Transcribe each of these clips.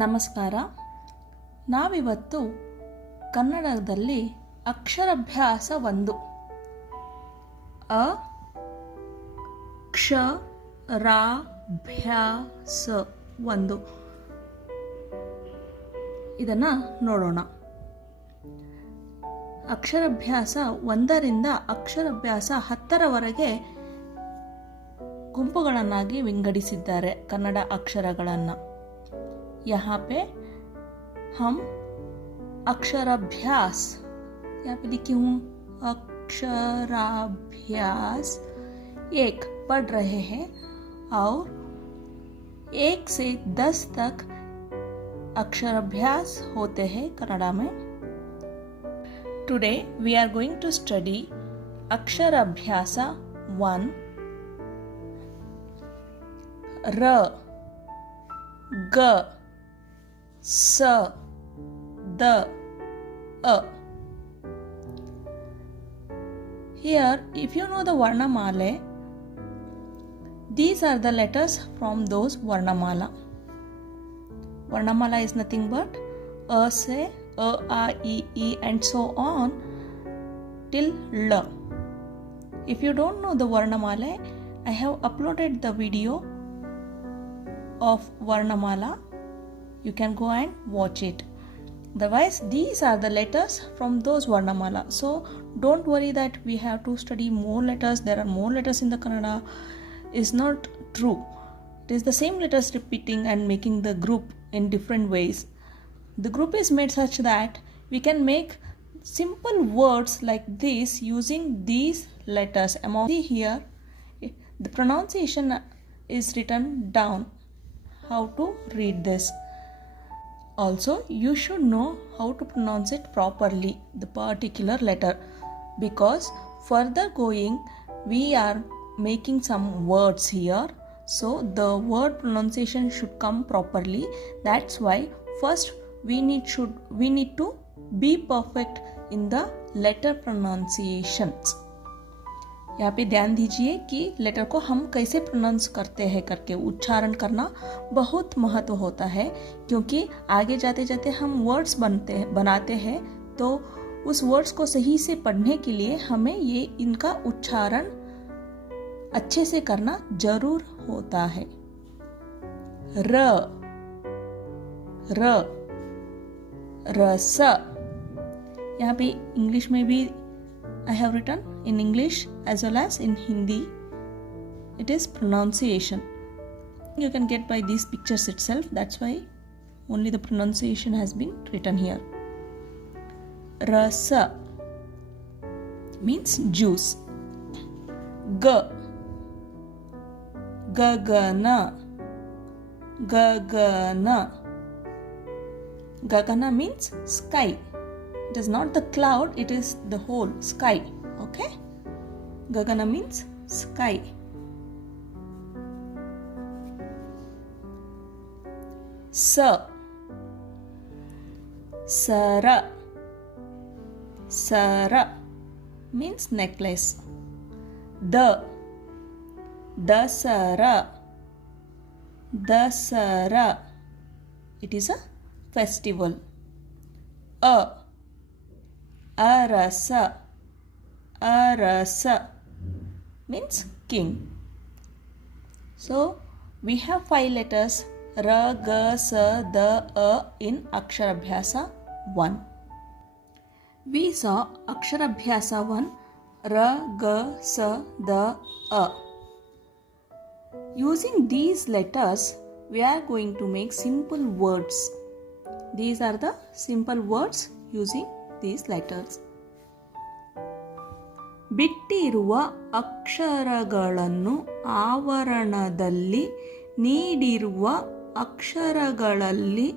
ನಮಸ್ಕಾರ. ನಾವಿವತ್ತು ಕನ್ನಡದಲ್ಲಿ ಅಕ್ಷರಾಭ್ಯಾಸ 1 ಅಕ್ಷರಾಭ್ಯಾಸ 1 ಇದನ್ನು ನೋಡೋಣ. ಅಕ್ಷರಾಭ್ಯಾಸ 1ರಿಂದ ಅಕ್ಷರಾಭ್ಯಾಸ 10ರವರೆಗೆ ಗುಂಪುಗಳನ್ನಾಗಿ ವಿಂಗಡಿಸಿದ್ದಾರೆ ಕನ್ನಡ ಅಕ್ಷರಗಳನ್ನು. यहाँ पे हम अक्षराभ्यास यहाँ पे लिखी हूँ अक्षराभ्यास 1 पढ़ रहे हैं और 1 से 10 तक अक्षराभ्यास होते हैं कन्नड़ा में. Today we are going to study अक्षराभ्यास 1 र ग स the a. Here, if you know the Varnamala, these are the letters from those Varnamala. Varnamala is nothing but a se a, I, e and so on till l. If you don't know the Varnamala, I have uploaded the video of Varnamala. You can go and watch it. Otherwise, these are the letters from those Varnamala. So don't worry that we have to study more letters. There are more letters in the Kannada. Is not true. It is the same letters repeating and making the group in different ways. The group is made such that we can make simple words like this using these letters. Among here, the pronunciation is written down. How to read this. Also, you should know how to pronounce it properly, the particular letter, because further going we are making some words here, so the word pronunciation should come properly. That's why first we need to be perfect in the letter pronunciations. यहाँ पे ध्यान दीजिए कि letter को हम कैसे pronounce करते हैं करके उच्चारण करना बहुत महत्व होता है, क्योंकि आगे जाते जाते हम वर्ड्स बनाते हैं तो उस वर्ड्स को सही से पढ़ने के लिए हमें ये इनका उच्चारण अच्छे से करना जरूर होता है. र र रस. यहाँ पे इंग्लिश में भी I have written in English as well as in Hindi. It is pronunciation. You can get by these pictures itself. That's why only the pronunciation has been written here. Rasa means juice. Ga Gagana. Gagana. Gagana means sky. It is not the cloud, it is the whole sky. Okay? Gagana means sky. Sa. Sara. Sara means necklace. Dasara. Dasara. It is a festival. Arasa. Arasa means king. So we have 5 letters ra, ga, sa, da, a in Aksharabhyasa 1. We saw Aksharabhyasa 1 ra, ga, sa, da, a. Using these letters, we are going to make simple words. These are the simple words using these letters. ಬಿಟ್ಟಿರುವ ಅಕ್ಷರಗಳನ್ನು ಆವರಣದಲ್ಲಿ ನೀಡಿರುವ ಅಕ್ಷರಗಳಲ್ಲಿ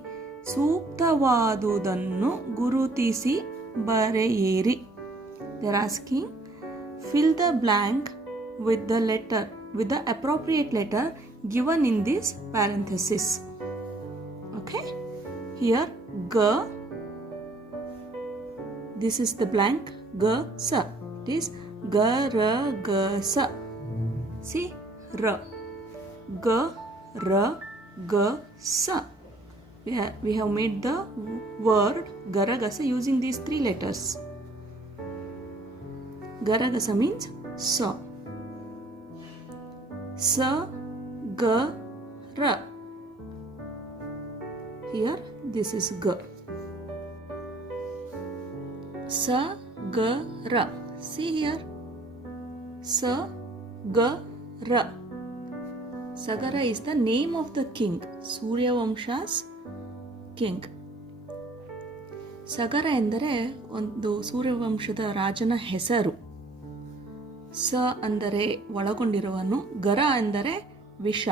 ಸೂಕ್ತವಾದುದನ್ನು ಗುರುತಿಸಿ ಬರೆಯಿರಿ. They are asking, fill the blank with the appropriate letter given in this parenthesis. Okay? Here, ga. This is the blank, ga, sa. It is ga, ra, ga, sa. See, ra. Ga, ra, ga, sa. we have made the word Garagasa using these 3 letters. Garagasa means sa. Sa, ga, ra. Here this is ga. Sa, ga, ra. See here. Sa, ga, ra. Sagara is the name of the king. Surya Vamsha's king. Sagara ಎಂದರೆ ಒಂದು ಸೂರ್ಯವಂಶದ ರಾಜನ ಹೆಸರು. ಸ ಅಂದರೆ ಒಳಗೊಂಡಿರುವನು, ಗರ ಎಂದರೆ ವಿಷ.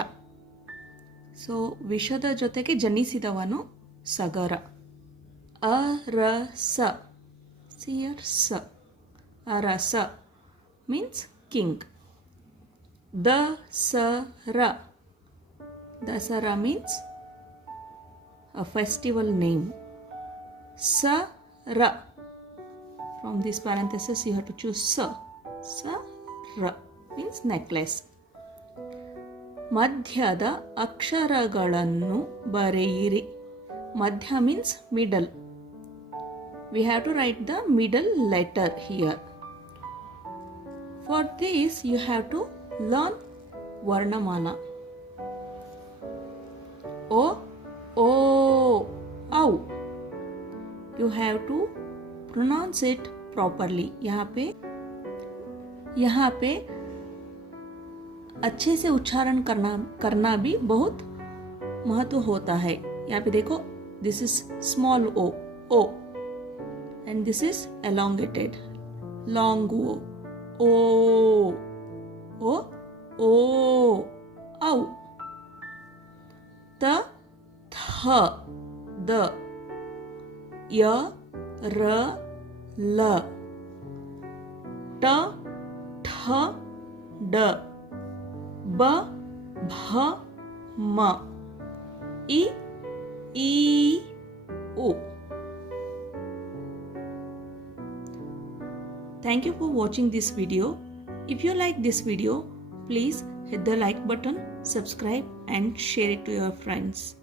So ವಿಷದ ಜೊತೆಗೆ ಜನಿಸಿದವನು ಸಗರ. ಅರಸ. ಸಿಯರ್ ಸ. ಅರಸ means king. Dasara. Dasara means a festival name. Sara. From this parenthesis you have to choose sa. Sara means necklace. ಮಧ್ಯದ ಅಕ್ಷರಗಳನ್ನು ಬರೆಯಿರಿ. ಮಧ್ಯ means middle. We have to write the middle letter here. For this you have to learn Varnamala. O, O, Ow. You have to pronounce it properly. यहाँ पे अच्छे से उच्चारण करना भी बहुत महत्व होता है. यहाँ पे देखो, this is small o, o, and this is elongated, long o, o, o, o, ow. Ta, tha, the, ya, ra, la, ta, tha, da, ba, bha, ma, I, o. Thank you for watching this video. If you like this video, please hit the like button, subscribe and share it to your friends.